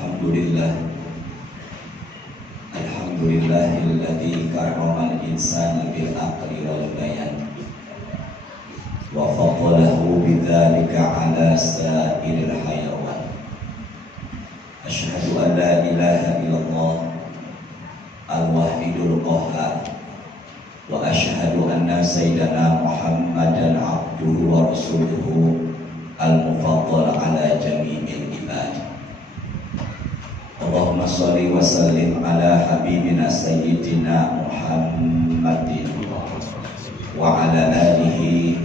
Alhamdulillah, Alhamdulillahilladzi karramal insana bil aqli wal bayan wa faddalahu bidzalika ala sa'iril hayawan. Asyhadu an la ilaha illallah al-wahidul qahhar wa asyhadu anna sayyidana Muhammadan abduhu wa rasuluhu al-mufaddal ala jami'il ibad. Allahumma sholli wa sallim ala habibina sayyidina Muhammadin wa ala alihi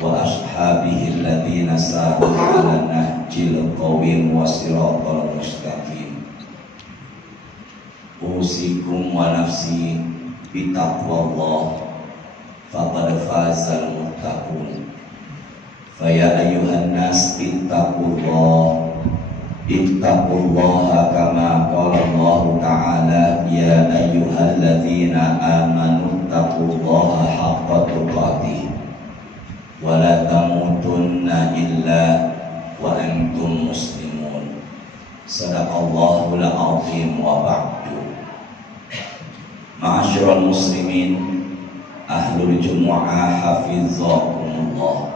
wa ashabihi alladhina saru ala nahjil qawim wa siratal mustaqim. Usikum wa nafsi bitaqwallah faqad fazal muttaqun. Faya ayyuhan nas ittaqullaha kama qala Allah ta'ala ya ayyuhalladzina amanu ittaqullaha haqqa tuqatih wa la tamutunna illa wa antum muslimun. Sadaqallahul azim wa ba'du. Ma'asyiral muslimin ahlul jumu'ah hafizakumullah.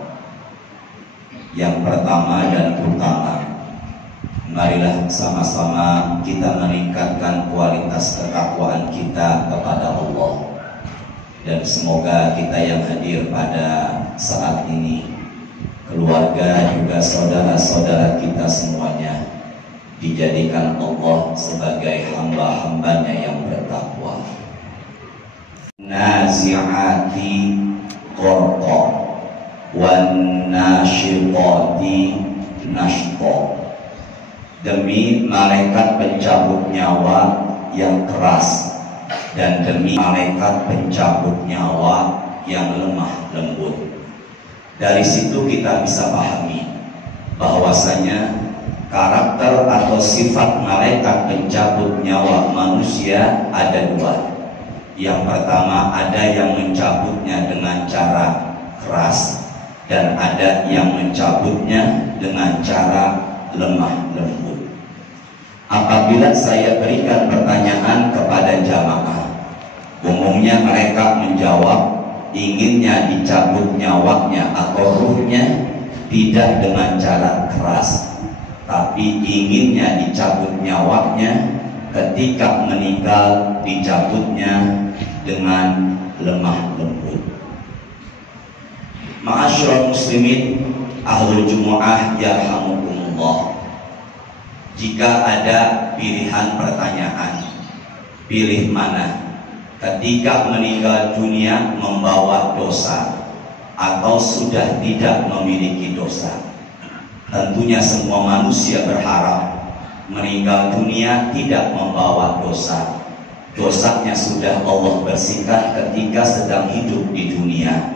Yang pertama dan utama, marilah sama-sama kita meningkatkan kualitas ketakwaan kita kepada Allah. Dan semoga kita yang hadir pada saat ini, keluarga juga saudara-saudara kita semuanya, dijadikan Allah sebagai hamba-hambanya yang bertakwa. Nazi'ati qorqa wan nasyitati nashqa. Demi malaikat pencabut nyawa yang keras dan demi malaikat pencabut nyawa yang lemah lembut. Dari situ kita bisa pahami bahwasanya karakter atau sifat malaikat pencabut nyawa manusia ada dua. Yang pertama, ada yang mencabutnya dengan cara keras dan ada yang mencabutnya dengan cara lemah lembut. Apabila saya berikan pertanyaan kepada jamaah, umumnya mereka menjawab inginnya dicabut nyawanya atau ruhnya tidak dengan cara keras, tapi inginnya dicabut nyawanya ketika meninggal dicabutnya dengan lemah lembut. Ma'asyiral muslimin ahlul jumu'ah yarhamukumullah. Jika ada pilihan pertanyaan, pilih mana? Ketika meninggal dunia membawa dosa atau sudah tidak memiliki dosa? Tentunya semua manusia berharap meninggal dunia tidak membawa dosa. Dosanya sudah Allah bersihkan ketika sedang hidup di dunia,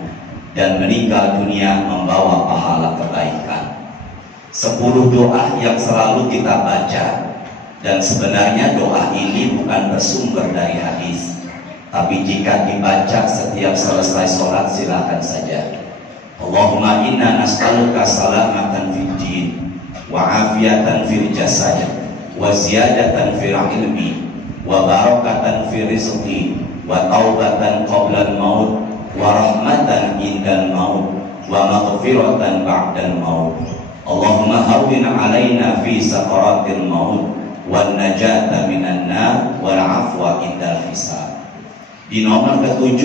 dan meninggal dunia membawa pahala kebaikan. 10 doa yang selalu kita baca, dan sebenarnya doa ini bukan bersumber dari hadis, tapi jika dibaca setiap selesai sholat silakan saja. Allahumma inna nas'aluka salamatan fid din wa afiyatan fil jasad wa ziyadatan fil ilmi wa barakatan fil rizqi wa taubatan qabla al-maut wa rahmatan indal maut wa maghfiratan ba'dal maut. Allahumma hawwin alaina fi sakaratil maut wan najata minan nar wal afwa indal hisab. Di nomor ke-7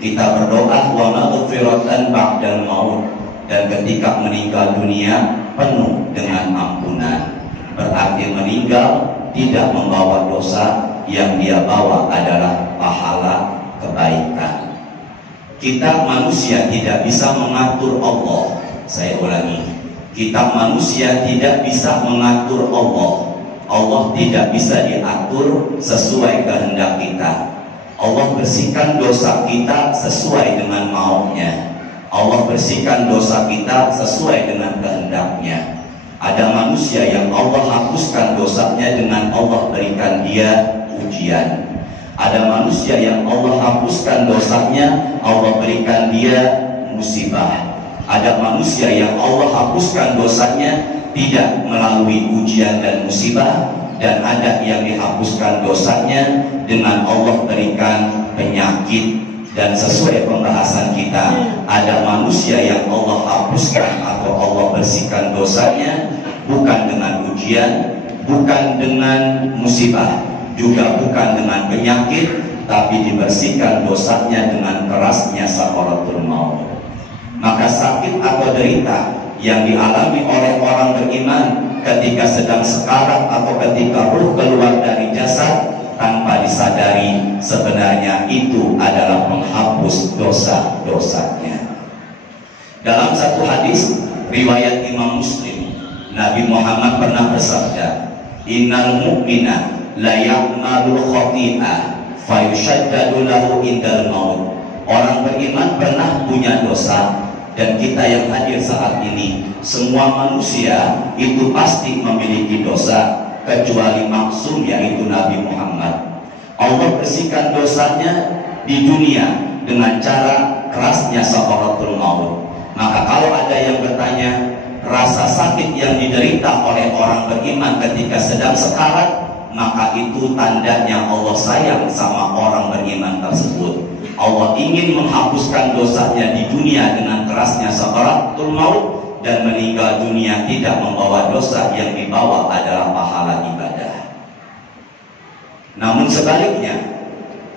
kita berdoa wa maghfiratan ba'dal maut, dan ketika meninggal dunia penuh dengan ampunan. Berarti meninggal tidak membawa dosa, yang dia bawa adalah pahala kebaikan. Kita manusia tidak bisa mengatur Allah. Saya ulangi, kita manusia tidak bisa mengatur Allah. Allah tidak bisa diatur sesuai kehendak kita. Allah bersihkan dosa kita sesuai dengan maunya. Allah bersihkan dosa kita sesuai dengan kehendaknya. Ada manusia yang Allah hapuskan dosanya dengan Allah berikan dia ujian. Ada manusia yang Allah hapuskan dosanya, Allah berikan dia musibah. Ada manusia yang Allah hapuskan dosanya, tidak melalui ujian dan musibah, dan ada yang dihapuskan dosanya dengan Allah berikan penyakit. Dan sesuai pembahasan kita, ada manusia yang Allah hapuskan atau Allah bersihkan dosanya bukan dengan ujian, bukan dengan musibah, juga bukan dengan penyakit, tapi dibersihkan dosanya dengan kerasnya sakaratul maut. Maka sakit atau derita yang dialami oleh orang beriman ketika sedang sekarat atau ketika ruh keluar dari jasad, tanpa disadari sebenarnya itu adalah menghapus dosa-dosanya. Dalam satu hadis riwayat Imam Muslim, Nabi Muhammad pernah bersabda, "Innal mu'mina la ya'malul khati'ah fa yushaddadu lahu indal maut." Orang beriman pernah punya dosa, dan kita yang hadir saat ini, semua manusia itu pasti memiliki dosa, kecuali maksum yaitu Nabi Muhammad. Allah bersihkan dosanya di dunia dengan cara kerasnya sakaratul maut. Maka kalau ada yang bertanya, rasa sakit yang diderita oleh orang beriman ketika sedang sekarat, maka itu tandanya Allah sayang sama orang beriman tersebut. Allah ingin menghapuskan dosanya di dunia dengan kerasnya sakaratul maut, dan meninggal dunia tidak membawa dosa, yang dibawa adalah pahala ibadah. Namun sebaliknya,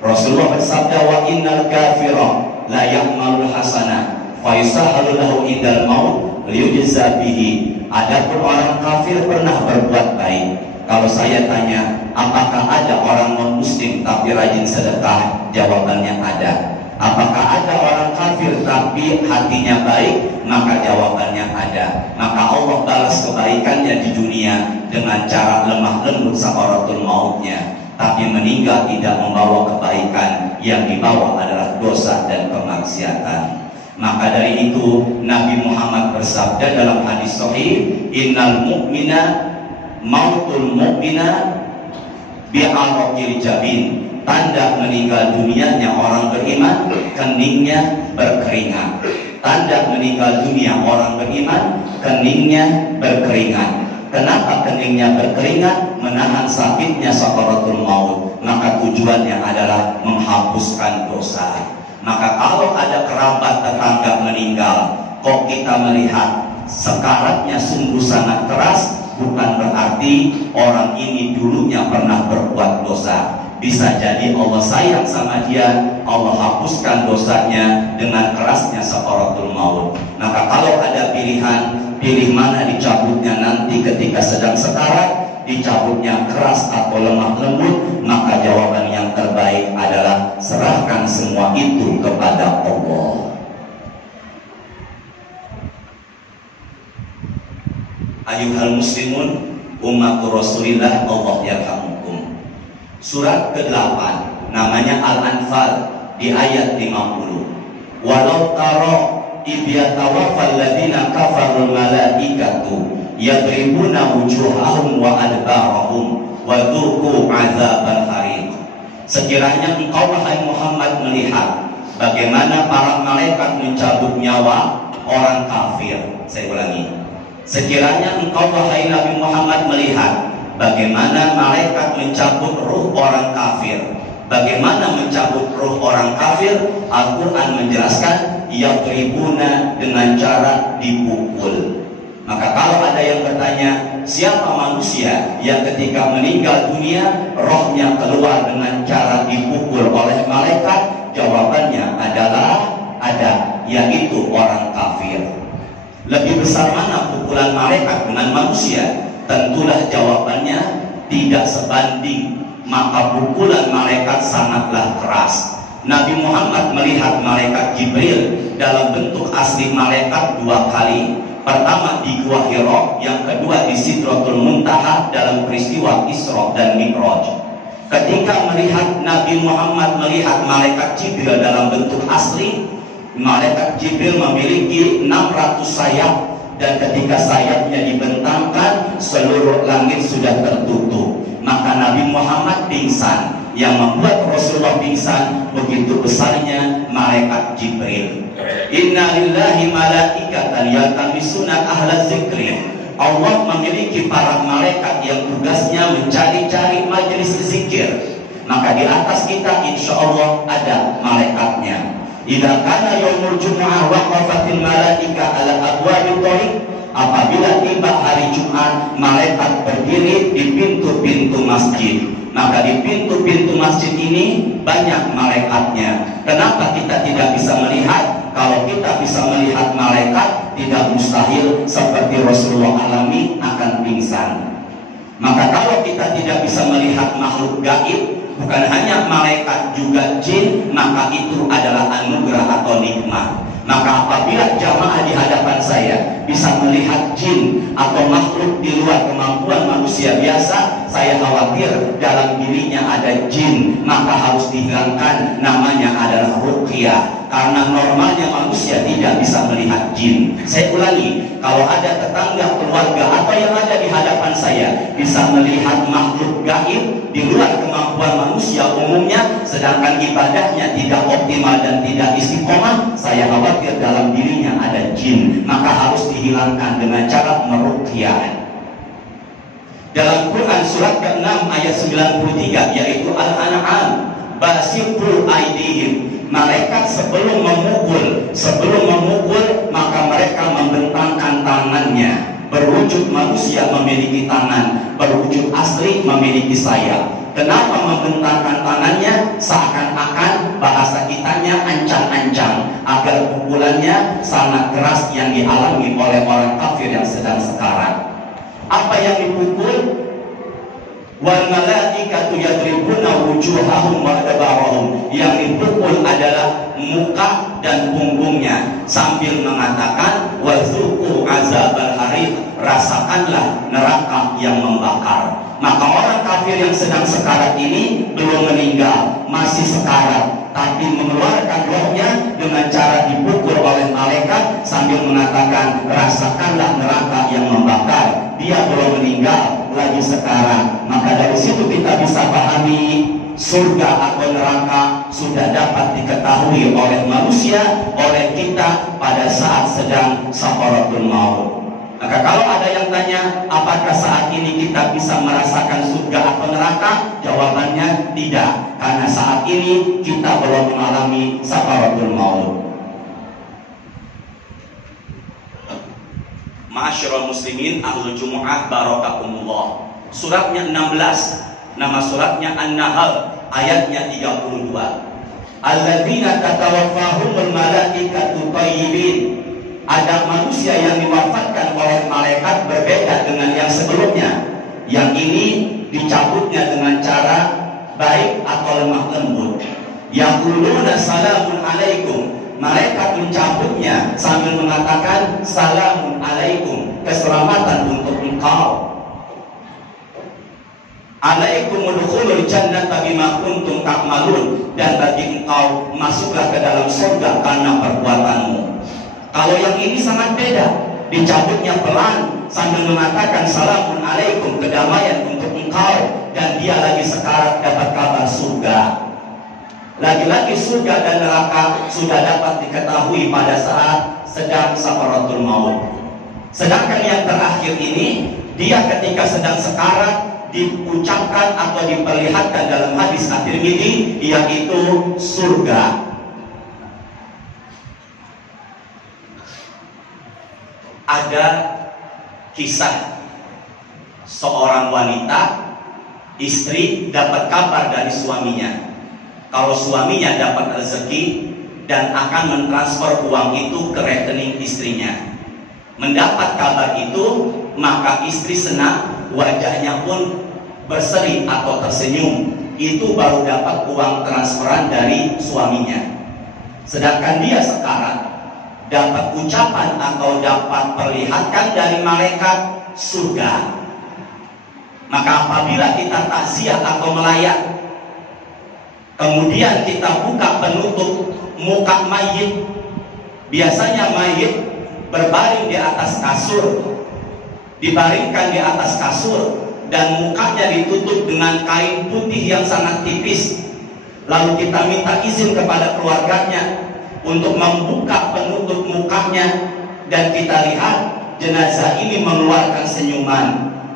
Rasulullah bersabda, "Wa innal kafira la ya'malul hasanah fa yusahhalu lahu indal maut liyujza bihi." Adapun orang kafir pernah berbuat baik. Kalau saya tanya, apakah ada orang non-muslim tapi rajin sedekah? Jawabannya ada. Apakah ada orang kafir tapi hatinya baik? Maka jawabannya ada. Maka Allah balas kebaikannya di dunia dengan cara lemah lembut sakaratul mautnya, tapi meninggal tidak membawa kebaikan, yang dibawa adalah dosa dan kemaksiatan. Maka dari itu Nabi Muhammad bersabda dalam hadis sahih, "Innal mu'mina mautul mu'mina bi'araqil jabin." Tanda meninggal dunianya orang beriman, keningnya berkeringat. Tanda meninggal dunia orang beriman, keningnya berkeringat. Kenapa keningnya berkeringat? Menahan sakitnya sakaratul maut. Maka tujuannya adalah menghapuskan dosa. Maka kalau ada kerabat tetangga meninggal, kok kita melihat sekaratnya sungguh sangat keras, bukan berarti orang ini dulunya pernah berbuat dosa. Bisa jadi Allah sayang sama dia, Allah hapuskan dosanya dengan kerasnya sakaratul maut. Maka kalau ada pilihan, pilih mana dicabutnya nanti ketika sedang sekarat, dicabutnya keras atau lemah lembut, maka jawaban yang terbaik adalah serahkan semua itu kepada Allah. Ayuhal muslimun, umatur Rasulillah, Allah yarhamukum. Surat ke-8 namanya Al-Anfal di ayat 50. Walau taro ibyatawaffal ladina kafarul malaikatu yadribuna wujuhahum wa adbarahum wa dhuqu azaban hariq. Sekiranya engkau wahai Muhammad melihat bagaimana para malaikat mencabut nyawa orang kafir. Saya ulangi. Sekiranya engkau wahai Nabi Muhammad melihat bagaimana malaikat mencabut ruh orang kafir. Bagaimana mencabut ruh orang kafir? Al-Quran menjelaskan, yadribuna, dengan cara dipukul. Maka kalau ada yang bertanya, siapa manusia yang ketika meninggal dunia rohnya keluar dengan cara dipukul oleh malaikat? Jawabannya adalah ada, yaitu orang kafir. Lebih besar mana pukulan malaikat dengan manusia? Tentulah jawabannya tidak sebanding. Maka pukulan malaikat sangatlah keras. Nabi Muhammad melihat malaikat Jibril dalam bentuk asli malaikat 2 kali. Pertama di Gua Hira, yang kedua di Sidratul Muntaha dalam peristiwa Isra dan Mi'raj. Ketika melihat Nabi Muhammad melihat malaikat Jibril dalam bentuk asli, malaikat Jibril memiliki 600 sayap. Dan ketika sayapnya dibentangkan, seluruh langit sudah tertutup. Maka Nabi Muhammad pingsan. Yang membuat Rasulullah pingsan, begitu besarnya malaikat Jibril. Inna lillahi malaikatan yaltamisuna ahla zikri Allah memiliki para malaikat yang tugasnya mencari-cari majelis zikir. Maka di atas kita insya Allah ada malaikatnya. Idza kana yaumul jumu'ah waqafatil malaika ala abwabil thariq. Apabila tiba hari Jumat, malaikat berdiri di pintu-pintu masjid. Maka di pintu-pintu masjid ini banyak malaikatnya. Kenapa kita tidak bisa melihat? Kalau kita bisa melihat malaikat, tidak mustahil seperti Rasulullah alami akan pingsan. Maka kalau kita tidak bisa melihat makhluk gaib, bukan hanya malaikat juga jin, maka itu adalah anugerah atau nikmat. Maka apabila jamaah di hadapan saya bisa melihat jin atau makhluk di luar kemampuan manusia biasa, saya khawatir dalam dirinya ada jin, maka harus dihilangkan. Namanya adalah ruqyah. Karena normalnya manusia tidak bisa melihat jin. Saya ulangi, kalau ada tetangga, keluarga atau yang ada di hadapan saya bisa melihat makhluk gaib di luar kemampuan manusia umumnya, sedangkan ibadahnya tidak optimal dan tidak istiqomah, saya khawatir dalam dirinya ada jin, maka harus dihilangkan dengan cara meruqyah. Dalam Quran surat ke-6 ayat 93 yaitu Al-An'am, basitu aidihim. Malaikat sebelum memukul maka mereka membentangkan tangannya. Berwujud manusia memiliki tangan, berwujud asli memiliki sayap. Kenapa membentangkan tangannya? Seakan-akan bahasa kitanya ancang-ancang, agar pukulannya sangat keras yang dialami oleh orang kafir yang sedang sekarat. Apa yang dipukul? Wal malaikatu yadribuna wujuhahum wa adbarahum. Yang dipukul adalah muka dan punggungnya sambil mengatakan wazuqu azabal hariq, rasakanlah neraka yang membakar. Maka orang kafir yang sedang sekarat ini belum meninggal, masih sekarat, tapi mengeluarkan rohnya dengan cara dipukul oleh malaikat sambil mengatakan rasakanlah neraka yang membakar. Dia belum meninggal, lagi sekarat. Maka dari situ kita bisa pahami surga atau neraka sudah dapat diketahui oleh manusia, oleh kita pada saat sedang sakaratul maut. Maka kalau ada yang tanya apakah saat ini kita bisa merasakan surga atau neraka, jawabannya tidak, karena saat ini kita belum mengalami sakaratul maut. Ma'asyiral muslimin ahlul jumu'ah barakakumullah. Suratnya 16, nama suratnya An-Nahl, ayatnya 32. Alladzina tatawaffahumul malaikatu thayyibin. Ada manusia yang diwafatkan oleh malaikat berbeda dengan yang sebelumnya. Yang ini dicabutnya dengan cara baik atau lemah lembut. Yaquluna salamun alaikum. Malaikat mencabutnya sambil mengatakan salamun alaikum, keselamatan untuk engkau. Alaikum udkhulul jannata bima kuntum ta'malun, dan bagi engkau masuklah ke dalam surga karena perbuatanmu. Kalau yang ini sangat beda, dicabutnya pelan sambil mengatakan salamun alaikum, kedamaian untuk engkau, dan dia lagi sekarat dapat kabar surga. Lagi-lagi surga dan neraka sudah dapat diketahui pada saat sedang sakaratul maut. Sedangkan yang terakhir ini, dia ketika sedang sekarat diucapkan atau diperlihatkan dalam hadis At-Tirmidzi, yaitu surga. Ada kisah seorang wanita, istri dapat kabar dari suaminya kalau suaminya dapat rezeki dan akan mentransfer uang itu ke rekening istrinya. Mendapat kabar itu, maka istri senang, wajahnya pun berseri atau tersenyum. Itu baru dapat uang transferan dari suaminya. Sedangkan dia sekarang dapat ucapan atau dapat perlihatkan dari malaikat surga. Maka apabila kita takziah atau melayat, kemudian kita buka penutup muka mayit, biasanya mayit berbaring di atas kasur, dibaringkan di atas kasur, dan mukanya ditutup dengan kain putih yang sangat tipis. Lalu kita minta izin kepada keluarganya untuk membuka penutup mukanya, dan kita lihat jenazah ini mengeluarkan senyuman,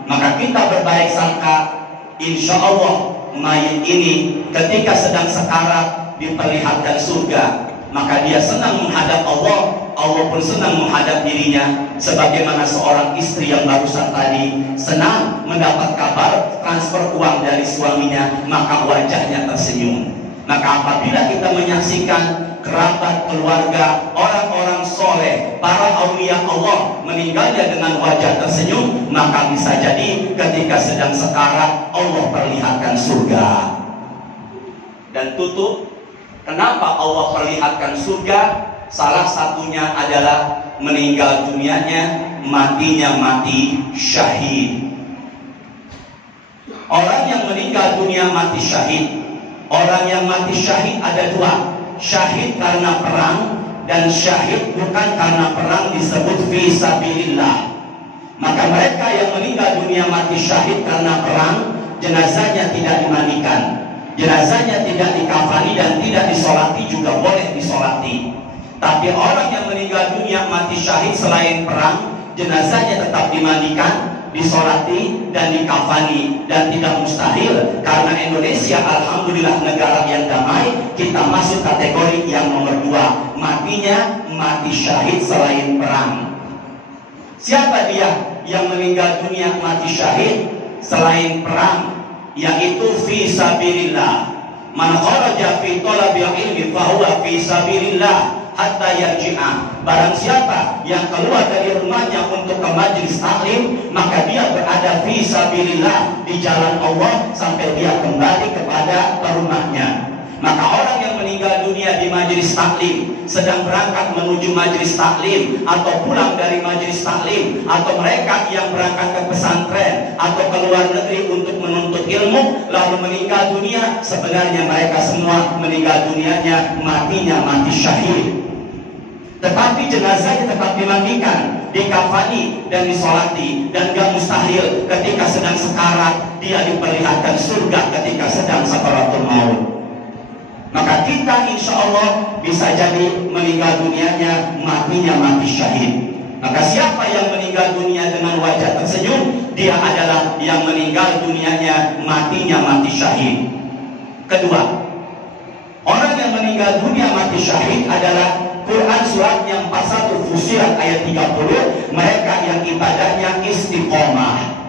maka kita berbaik sangka, insya Allah mayit ini ketika sedang sekarat diperlihatkan surga, maka dia senang menghadap Allah, Allah pun senang menghadap dirinya. Sebagaimana seorang istri yang barusan tadi senang mendapat kabar transfer uang dari suaminya, maka wajahnya tersenyum. Maka apabila kita menyaksikan kerabat, keluarga, orang-orang soleh, para aulia Allah meninggalnya dengan wajah tersenyum, maka bisa jadi ketika sedang sekarat Allah perlihatkan surga. Dan tutup, kenapa Allah perlihatkan surga? Salah satunya adalah meninggal dunianya, matinya mati syahid. Orang yang meninggal dunia mati syahid, orang yang mati syahid ada dua, syahid karena perang dan syahid bukan karena perang, disebut fi sabilillah. Maka mereka yang meninggal dunia mati syahid karena perang, jenazahnya tidak dimandikan, jenazahnya tidak dikafani dan tidak disolati, juga boleh disolati. Tapi orang yang meninggal dunia mati syahid selain perang, jenazahnya tetap dimandikan, disolati dan dikafani, dan tidak mustahil karena Indonesia alhamdulillah negara yang damai, kita masuk kategori yang nomor 2, matinya mati syahid selain perang. Siapa dia yang meninggal dunia mati syahid selain perang? Yaitu fi sabilillah. Man kharaja fi talabil ilmi fa huwa fi sabilillah hatta yarji'a. Barang siapa yang keluar dari rumahnya untuk ke majelis taklim, maka dia berada fi sabilillah, di jalan Allah sampai dia kembali kepada rumahnya. Maka orang yang meninggal dunia di majelis taklim, sedang berangkat menuju majelis taklim, atau pulang dari majelis taklim, atau mereka yang berangkat ke pesantren atau ke luar negeri untuk menuntut ilmu lalu meninggal dunia, sebenarnya mereka semua meninggal dunianya matinya mati syahid. Tetapi jenazahnya tetap dimandikan, dikafani dan disolati, dan gak mustahil ketika sedang sekarat dia diperlihatkan surga ketika sedang sakaratul maut. Maka kita insya Allah bisa jadi meninggal dunianya matinya mati syahid. Maka siapa yang meninggal dunia dengan wajah tersenyum, dia adalah yang meninggal dunianya matinya mati syahid. Kedua, orang yang meninggal dunia mati syahid adalah Quran surat yang 41 Fussilat ayat 30, mereka yang ibadahnya istiqomah.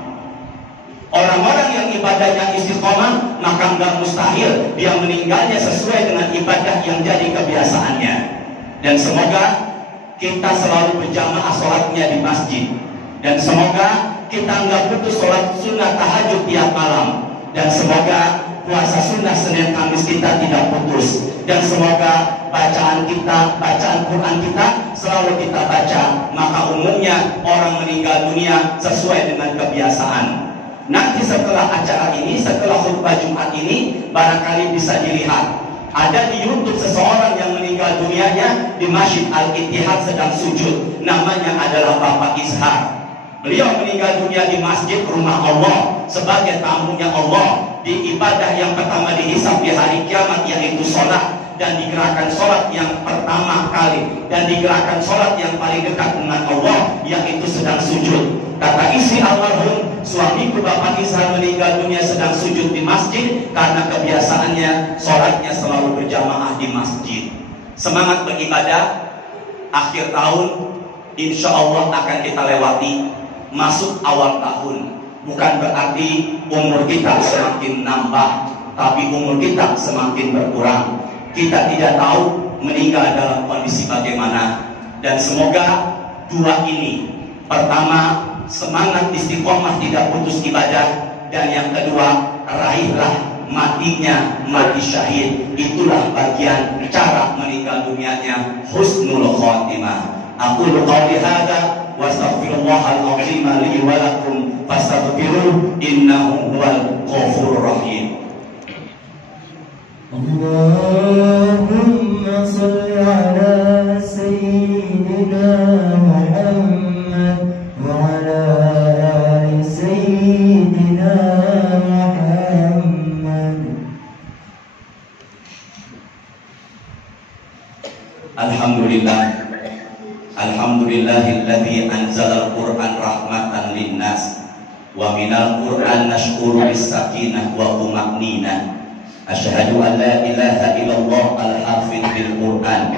Orang-orang yang ibadahnya istiqomah, maka enggak mustahil dia meninggalnya sesuai dengan ibadah yang jadi kebiasaannya. Dan semoga kita selalu berjamaah sholatnya di masjid, dan semoga kita enggak putus sholat sunnah tahajud tiap malam, dan semoga puasa sunnah Senin Kamis kita tidak putus, dan semoga bacaan kita, bacaan Quran kita selalu kita baca. Maka umumnya orang meninggal dunia sesuai dengan kebiasaan. Nanti setelah acara ini, setelah khutbah Jumat ini, barangkali bisa dilihat ada di YouTube seseorang yang meninggal dunianya di Masjid Al-Ittihad sedang sujud. Namanya adalah Bapak Ishak. Beliau meninggal dunia di masjid rumah Allah sebagai tamunya Allah, di ibadah yang pertama dihisab di hari kiamat, yaitu sholat, dan digerakkan sholat yang pertama kali, dan digerakkan sholat yang paling dekat dengan Allah, yaitu sedang sujud. Kata istri almarhum, suamiku Bapak Ishak meninggal dunia sedang sujud di masjid karena kebiasaannya sholatnya selalu berjamaah di masjid. Semangat beribadah. Akhir tahun insya Allah akan kita lewati, masuk awal tahun. Bukan berarti umur kita semakin nambah, tapi umur kita semakin berkurang. Kita tidak tahu meninggal dalam kondisi bagaimana. Dan semoga dua ini, pertama semangat istiqomah tidak putus ibadah, dan yang kedua raihlah matinya mati syahid. Itulah bagian cara meninggal dunianya husnul khotimah. Aku qauli hadza wa astaghfirullahal azim li wa lakum fastaghfiruhu innahu huwal ghafurur rahim. Allahumma shalli ala sayyidina Muhammad wa ala ali sayyidina Muhammad. Alhamdulillah, alhamdulillahilladzi anzala al-Qur'an wa minal Qur'an nashkuru bis sakinah wa tuma'ninah. Asyhadu an la ilaha illallah al-hafidh bil Qur'an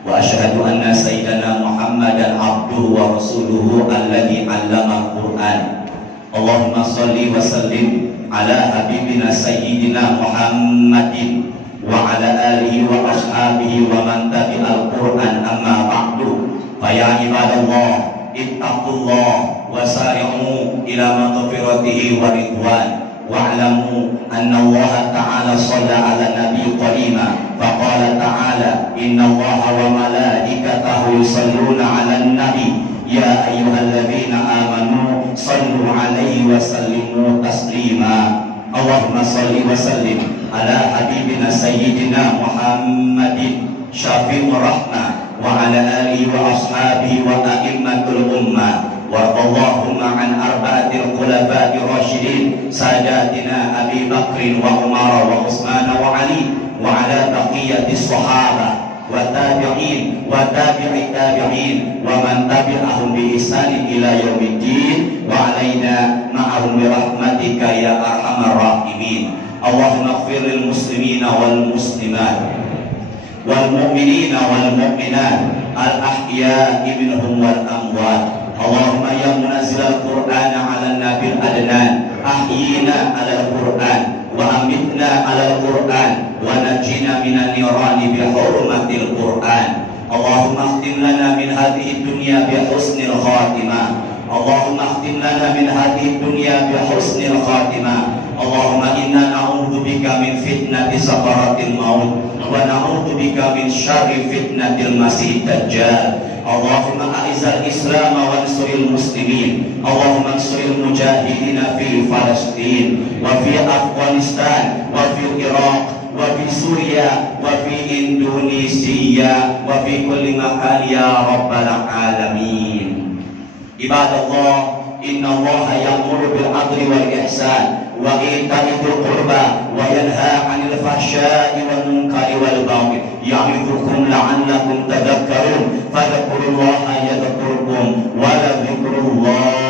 wa asyhadu anna sayyidana Muhammadan abduhu wa rasuluhu alladhi 'allama al-Qur'an. Allahumma shalli wa sallim ala habibina sayyidina Muhammadin wa ala alihi wa ashabihi wa man tabi'al Qur'an, amma ba'du. Fa ya ibadallah ittaqullah wa sari'u ila maghfiratihi wa ridwan. Wa'lamu anna Allah ta'ala shalla 'ala nabiy qarima fa qala ta'ala inna Allaha wa malaikatahu yusalluna 'alan nabi ya ayyuhalladzina amanu sallu 'alaihi wa sallimu taslima. Allahumma salli wa sallim ala habibina sayyidina Muhammadin syafi'ur rahmah wa ala alihi wa ashabihi wa a'immatul ummah. Warḍallahumma an arba'atil khulafa'ir rasyidin sadatina Abi Bakrin wa Umar wa Utsman wa Ali wa ala baqiyatis sahabah wa tabi'in wa tabi'it tabi'in wa man tabi'ahum bi ihsanin ila yaumiddin wa alaina ma'ahum bi rahmatika ya arhamar rahimin. Allahumma ighfir lil muslimina wal muslimat wal mu'minina wal mu'minat al ahya'i minhum wal amwat. Allahumma ya munazzilal Qur'an 'alan nabil adnan ahyina 'alal Qur'an wa amitna 'alal Qur'an wa najjina minan nirani bi hurmatil Qur'an. Allahumma khtim lana min hadhihi dunya bi husnil khatimah. Allahumma khtim lana min hadhihi dunya bi husnil khatimah. Allahumma inna na'udzu bika min fitnati sakaratil maut wa na'udzu bika min syarri fitnatil masih dajjal. Allahumma a'izal Islam wa ansuril muslimin. Allahumma ansuril mujahidina fi Palestin wa fi Afghanistan wa fi Iraq wa fi Suria wa fi Indonesia wa fi kulli makan ya rabbal alamin. Ibadallah, inna Allaha ya'muru bil 'adli wal ihsan wa ita'i dzil qurba wa yanha 'anil fahsya'i wal munkari wal baghi ya'idzukum la'allakum tadhakkarun. Fadhkurullaha yadhkurkum wa la dzikrullahi